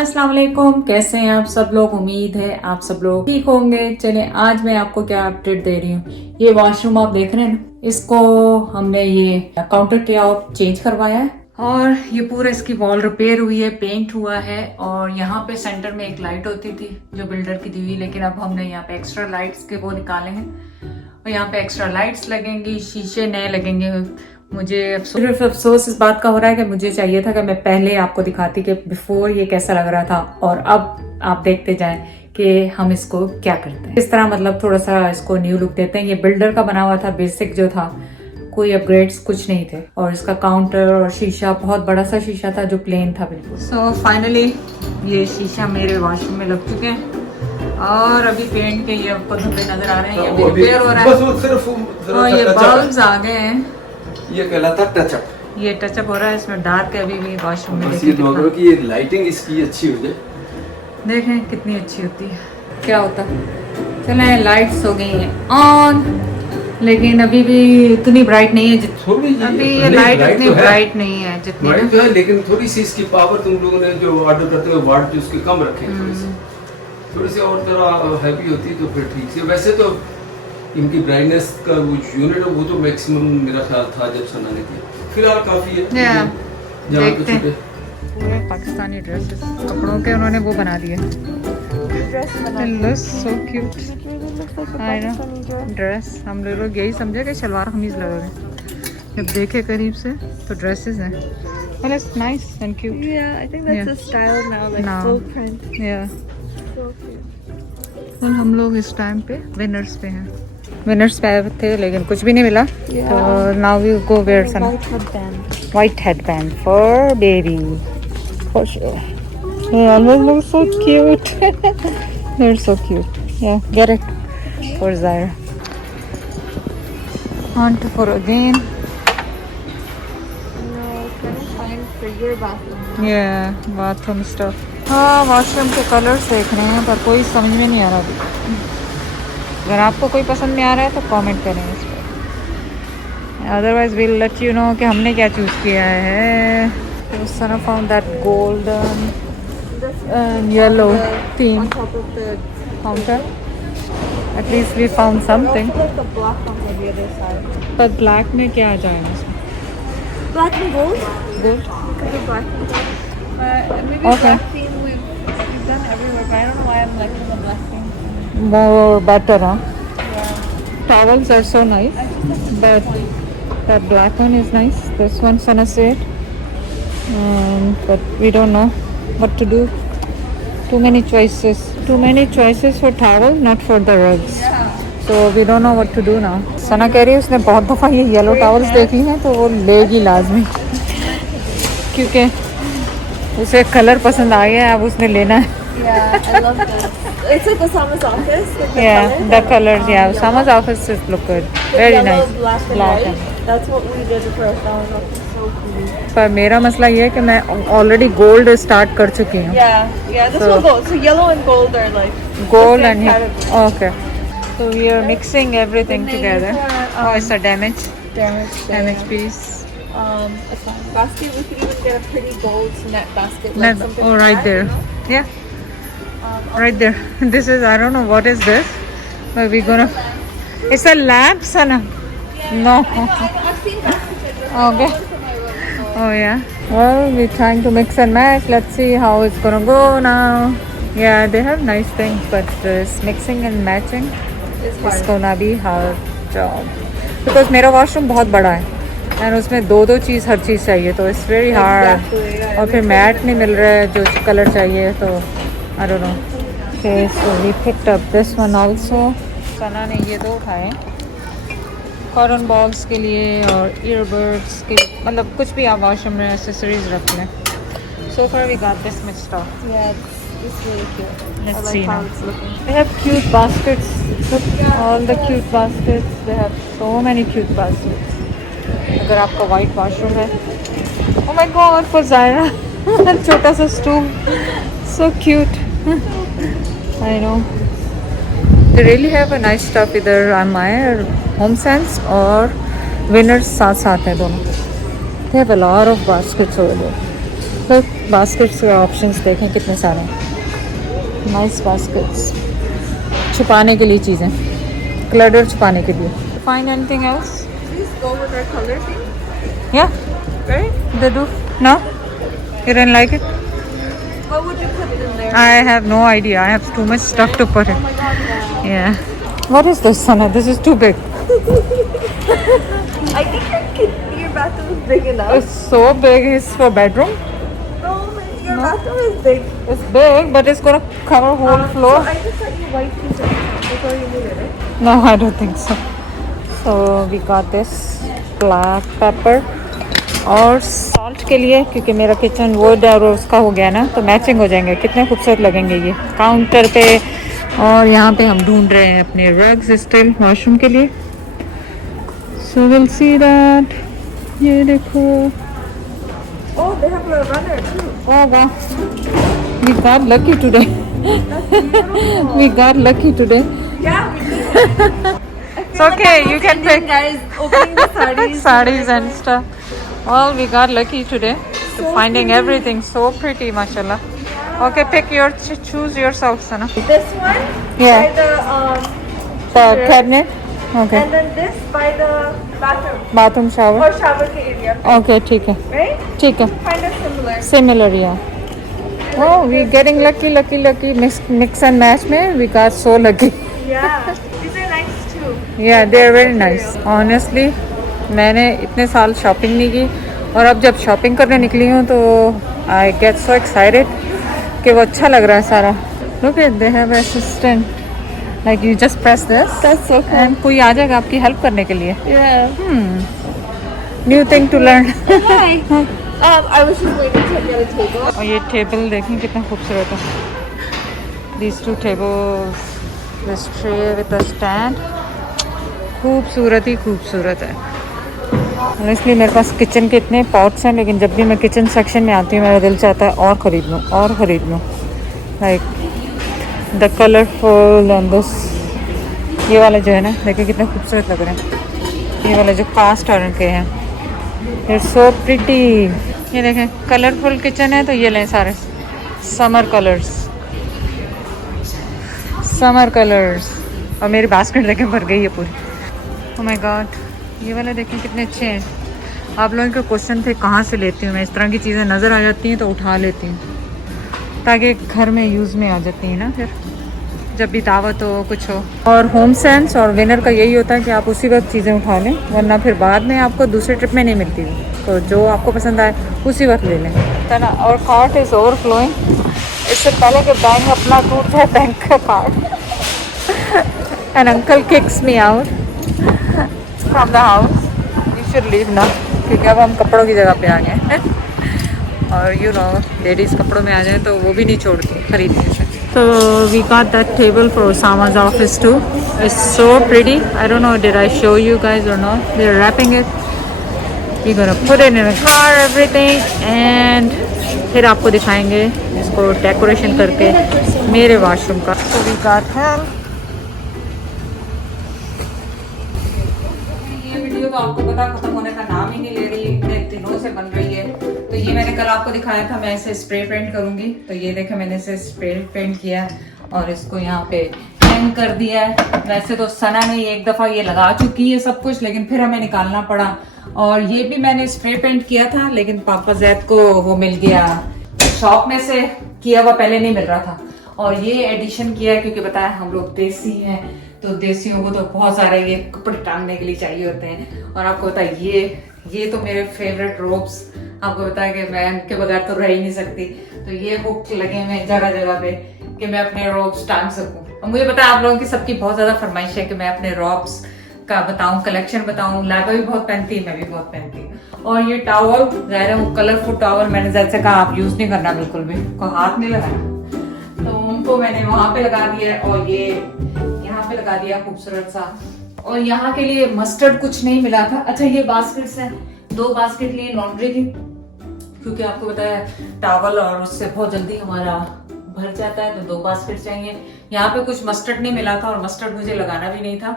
अस्सलाम वालेकुम, कैसे हैं आप सब लोग। उम्मीद है आप सब लोग ठीक होंगे। चले आज मैं आपको क्या अपडेट दे रही हूँ। ये वॉशरूम आप देख रहे हैं ना, इसको हमने ये काउंटर टॉप चेंज करवाया है और ये पूरा इसकी वॉल रिपेयर हुई है, पेंट हुआ है। और यहाँ पे सेंटर में एक लाइट होती थी जो बिल्डर की दी हुई, लेकिन अब हमने यहाँ पे एक्स्ट्रा लाइट्स के वो निकाले हैं और यहाँ पे एक्स्ट्रा लाइट्स लगेंगी, शीशे नए लगेंगे। मुझे सिर्फ अफसोस इस बात का हो रहा है कि मुझे चाहिए था कि मैं पहले आपको दिखाती कि बिफोर ये कैसा लग रहा था और अब आप देखते जाएं कि हम इसको क्या करते हैं। इस तरह मतलब थोड़ा सा इसको न्यू लुक देते हैं। ये बिल्डर का बना हुआ था, बेसिक जो था, कोई अपग्रेड्स कुछ नहीं थे। और इसका काउंटर और शीशा बहुत बड़ा सा शीशा था जो प्लेन था बिल्कुल। सो फाइनली ये शीशा मेरे वॉशरूम में लग चुके हैं और अभी पेंट के ये आपको धब्बे नजर आ रहे हैं, ये रिपेयर हो रहा है और ये बल्ब्स आ गए हैं। ये कहलाता टचअप। ये टचअप हो रहा है, इसमें डार्क है अभी भी वॉशरूम में। बस ये दुआ करो कि ये लाइटिंग इसकी अच्छी हो जाए। देखें कितनी अच्छी होती है, क्या होता है। चले लाइट्स हो गई हैं ऑन, लेकिन अभी भी इतनी ब्राइट नहीं है थोड़ी अभी ये लाइट इतनी तो ब्राइट नहीं है जितनी ब्राइट तो है, लेकिन थोड़ी सी इसकी पावर तुम लोगों ने जो ऑर्डर करते हो वाट जो उसके कम रखे थोड़ी सी और तरह हैवी होती तो फिर ठीक से। वैसे तो इनकी ब्राइटनेस का वो यूनिट है वो तो मैक्सिमम मेरा ख्याल था जब सना ने किया। फिलहाल काफी है। देखते हैं पूरे पाकिस्तानी ड्रेसेस कपड़ों के उन्होंने वो बना दिए। So cute dress. हम लोग यही समझे कि शलवार कमीज लगोगे, जब देखे करीब से तो ड्रेसेस हैं। Well, it's nice and cute. Yeah, I think that's the style now, like full print. Yeah. So cute. हम लोग इस टाइम पे विनर्स पे हैं। विनर्स पे आए थे लेकिन कुछ भी नहीं मिला। तो now we go where some white headband for baby for sure. Yeah, they're so cute. They're so cute. Yeah, get it for Zaira. On to for again. No, kind of fine for your bathroom. Yeah, bathroom stuff. हाँ, washroom के colours देख रहे हैं पर कोई समझ में नहीं आ रहा अभी। अगर आपको कोई पसंद नहीं आ रहा है तो कमेंट करें इस पर। Otherwise will let you know कि हमने क्या चूज़ किया है। तो son found that golden and yellow theme On top of the counter. At least we found something. like the black ones on the other side. पर ब्लैक में क्या आ जाएगा इसमें? Black and gold? Gold. Could be black and gold. Maybe Okay. black theme we've done everywhere, but I don't know why I'm liking the black theme. More better, huh? Yeah. Towels are so nice, but that black one is nice. This one Sana said, but we don't know what to do. Too many choices for towel, not for the rugs. So we don't know what to do now. Sana कह रही है उसने बहुत दफ़ा ये yellow towels देखी हैं तो वो लेगी लाजमी, क्योंकि उसे कलर पसंद आ गया है, अब उसने लेना है। Yeah, I love this. It's like Osama's office. Like the Yeah, colors. the colors. Yeah, Osama's office look good. Very Yellow, nice. black and Black white. That's what we did for Osama's office. So cool. पर मेरा मसला ये है कि मैं already gold start कर चुकी हूँ। Yeah, this So- will go. So yellow and gold are like Gold the and same category. okay. So we are mixing everything Then together. these are, Oh, it's a damage damage piece. a fun basket. We could even get a pretty gold cement basket. Like Net, something oh, like right that, there. you know? Yeah, right there. This is, I don't know what is this, but we're gonna. It's a lamp, Sana. No. I've seen baskets like this. Okay. Oh yeah. Well, we're trying to mix and match. Let's see how it's gonna go now. Yeah, they have nice things, but this mixing and matching is gonna be hard job. Because मेरा washroom बहुत बड़ा है and उसमें दो चीज़ हर चीज़ चाहिए, तो it's very hard. Exactly, yeah. और फिर मैट नहीं मिल रहा है जो कलर चाहिए, तो I don't know. Okay, so we picked up this one also. सना ने ये दो उठाए कॉटन बॉल्स के लिए और ईयरबड्स के, मतलब कुछ भी आप वॉशरूम में एसेसरीज रख लें। So far we got this much stuff. Yeah, it's really cute. Let's I like see how now. it's looking. They have cute baskets. Look, all the cute baskets. They have so many cute baskets. अगर आपका white washroom है, oh my god, for Zaira, छोटा सा stool, so cute. I know. They really have a nice stuff either on my or Home Sense or Winners साथ साथ है दोनों. They have a lot of baskets over there. लोग baskets के options देखें कितने सारे हैं। नाइस बास्केट्स, छुपाने के लिए चीज़ें, क्लटर छुपाने के लिए। Find anything else? These go with our color thing, या right? They do? No, you don't like it? What would you put in there? I have no idea. I have too much stuff to put in. Oh my god, no. Yeah. What is this, Sana? This is too big. I think your bathroom is big enough. It's so big. It's for bedroom. No, your bathroom is big. It's big, but it's gonna cover whole floor. So I just thought you white pieces. That's all you needed, right? No, I don't think so. So we got this black pepper. और salt के लिए, क्योंकि मेरा kitchen would और उसका हो गया ना, तो मैचिंग हो जाएंगे। कितने खूबसूरत लगेंगे ये काउंटर पे। और यहाँ पे हम ढूंढ रहे हैं अपने रग्स स्टिल वॉशरूम के लिए। So will see that. ये देखो, Oh, they have a runner too. oh wow, we got lucky today. We got lucky today. Yeah, we did. It's okay, you can pick Guys, opening the sarees. sarees and stuff. Well, we got lucky today. So Finding pretty. everything so pretty, mashallah. Okay, pick your, choose yourself, Sana. This one Yeah. by the The mirror. cabinet. Okay. And then this by the bathroom Bathroom shower. or shower के area, Okay, ठीक है, right? ठीक है. Kind of similar. Similar, yeah. Oh, we're getting lucky. Mix and match में we got so lucky. Yeah, these are nice too. Yeah, they're very nice. Honestly, मैंने इतने साल shopping नहीं की, और अब जब शॉपिंग करने निकली हूँ तो I get so excited कि वो अच्छा लग रहा है सारा. Look at, they have assistant. Like you just press this. That's so cool. And कोई आ जाएगा आपकी हेल्प करने के लिए. Yeah. New thing to learn. Hi. I was just waiting to get a table. और ये टेबल देखें कितना खूबसूरत है. These two tables, this tray with a stand. खूबसूरत ही खूबसूरत है. Honestly, मेरे पास किचन के इतने पॉट्स हैं, लेकिन जब भी मैं किचन सेक्शन में आती हूँ मेरा दिल चाहता है और ख़रीद लूँ. Like the colorful and this, ये वाला जो है ना, देखिए कितना खूबसूरत लग रहा है. ये वाला जो कास्ट आयरन के हैं, It's so pretty. ये देखें, कलरफुल किचन है तो ये लें सारे समर कलर्स. और मेरी बास्केट देखें भर गई है पूरी. Oh my God, ये वाले देखें कितने अच्छे हैं. आप लोगों के क्वेश्चन थे कहाँ से लेती हूँ मैं, इस तरह की चीज़ें नज़र आ जाती हैं तो उठा लेती हूँ, ताकि घर में यूज़ में आ जाती हैं ना, फिर जब भी दावत हो कुछ हो. और होम सेंस और विनर का यही होता है कि आप उसी वक्त चीज़ें उठा लें, वरना फिर बाद में आपको दूसरे ट्रिप में नहीं मिलती. तो जो आपको पसंद आए उसी वक्त ले लें, है ना. और कार्ट इज़ ओवरफ्लोइंग. इससे पहले कि बैंक अपना टूट जाए, बैंक का cart. And uncle kicks me out from the house. You should leave ना, क्योंकि अब हम कपड़ों की जगह पे आ गए हैं. और यू नो, लेडीज़ कपड़ों में आ जाए तो वो भी नहीं छोड़ती खरीदने से. So we got that table for Osama's office too. It's so pretty. I don't know, did I show you guys or not? They're wrapping it. We're gonna put it in a car, everything, and फिर आपको दिखाएंगे इसको decoration करके मेरे washroom का. So we got help. ये video तो आपको पता खत्म होने का नाम ही नहीं ले रही, इतने दिनों से बन रही है. तो ये मैंने कल आपको दिखाया था, मैं इसे स्प्रे पेंट करूंगी. तो ये देखें, मैंने इसे स्प्रे पेंट किया और इसको यहाँ पे हैंग कर दिया है. वैसे तो सना ने एक दफ़ा ये लगा चुकी है सब कुछ, लेकिन फिर हमें निकालना पड़ा. और ये भी मैंने स्प्रे पेंट किया था, लेकिन पापा जैद को वो मिल गया शॉप में से, किया हुआ पहले नहीं मिल रहा था. और ये एडिशन किया है क्योंकि बताया हम लोग देसी हैं, तो देसियों को तो बहुत सारे ये कपड़े टांगने के लिए चाहिए होते हैं. और आपको पता है ये तो मेरे फेवरेट रोब्स, आपको बताया कि मैं इनके बगैर तो रह ही नहीं सकती. तो ये हुक लगे हुए हैं जगह जगह पे कि मैं अपने रोब्स टांग सकूं. और मुझे पता है आप लोगों की सबकी बहुत ज्यादा फरमाइश है कि मैं अपने रोब्स का बताऊं, कलेक्शन बताऊं. लाइबा भी बहुत पहनती है, मैं भी बहुत पहनती हूँ. और ये टॉवल, ज़ाहिर है वो कलरफुल टॉवल, मैंने जैसे कहा आप यूज नहीं करना बिल्कुल भी, को हाथ नहीं लगाना. तो उनको मैंने वहां पे लगा दिया और ये यहाँ पे लगा दिया खूबसूरत सा. और यहाँ के लिए मस्टर्ड कुछ नहीं मिला था. अच्छा, ये बास्केट्स हैं, 2 बास्केट लिए लॉन्ड्री की, क्योंकि आपको बताया टॉवल और उससे बहुत जल्दी हमारा भर जाता है, तो 2 बास्केट चाहिए. यहाँ पे कुछ मस्टर्ड नहीं मिला था और मस्टर्ड मुझे लगाना भी नहीं था.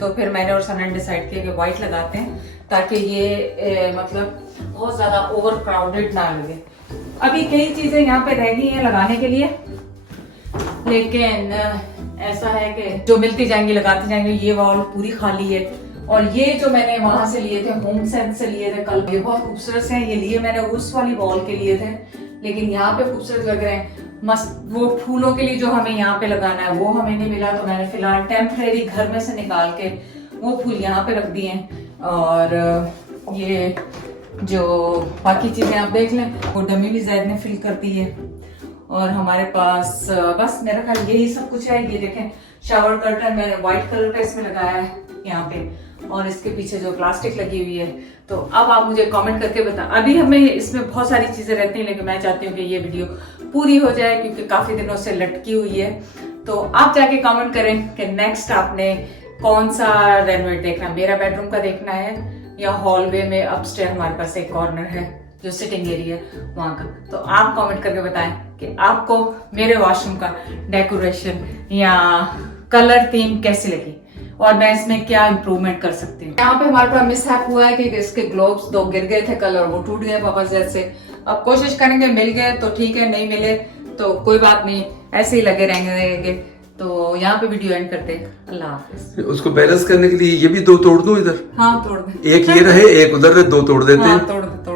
तो फिर मैंने और सना ने डिसाइड किया कि व्हाइट लगाते हैं, ताकि ये मतलब बहुत ज्यादा ओवर क्राउडेड ना लगे. अभी कई चीजें यहाँ पे रह गई हैं लगाने के लिए, लेकिन ऐसा है कि जो मिलती जाएंगी लगाते जाएंगे। ये वॉल पूरी खाली है, और ये जो मैंने वहां से लिए थे, होम सेंस से लिए थे कल, ये बहुत खूबसूरत से हैं। ये लिए मैंने उस वाली वॉल के लिए थे, लेकिन यहाँ पे खूबसूरत लग रहे हैं मस्त। वो फूलों के लिए जो हमें यहाँ पे लगाना है वो हमें नहीं मिला, तो मैंने फिलहाल टेम्परेरी घर में से निकाल के वो फूल यहाँ पे रख दिए हैं। और ये जो बाकी चीजें आप देख लें, वो डमी भी जैद ने फिल कर दी है। और हमारे पास बस मेरा ख्याल यही सब कुछ है। ये देखें शावर कर्टन मैंने व्हाइट कलर का इसमें लगाया है यहाँ पे, और इसके पीछे जो प्लास्टिक लगी हुई है। तो अब आप मुझे कमेंट करके बताएं। अभी हमें इसमें बहुत सारी चीजें रहती हैं, लेकिन मैं चाहती हूँ कि ये वीडियो पूरी हो जाए, क्योंकि काफी दिनों से लटकी हुई है। तो आप जाके कमेंट करें कि नेक्स्ट आपने कौन सा रेनोवेट देखना है, मेरा बेडरूम का देखना है या हॉलवे में अपस्टेयर हमारे पास एक कॉर्नर है जो सिटिंग एरिया वहां का। तो आप कमेंट करके बताएं कि आपको मेरे वॉशरूम का डेकोरेशन या कलर थीम कैसी लगी, और मैं इसमें क्या इम्प्रूवमेंट कर सकती हूँ। यहाँ पे हमारे पास मिसहैप हुआ है कि इसके ग्लोब्स 2 गिर गए थे कल, और वो टूट गए पापा जैसे। अब कोशिश करेंगे, मिल गए तो ठीक है, नहीं मिले तो कोई बात नहीं, ऐसे ही लगे रहेंगे। तो यहाँ पे वीडियो एंड करते हैं। अल्लाह हाफिज। उसको बैलेंस करने के लिए ये भी 2 तोड़ दूं इधर? हाँ तोड़ दे। एक ये रहे, एक उधर रहे, 2 तोड़ देते हैं। हाँ, तोड़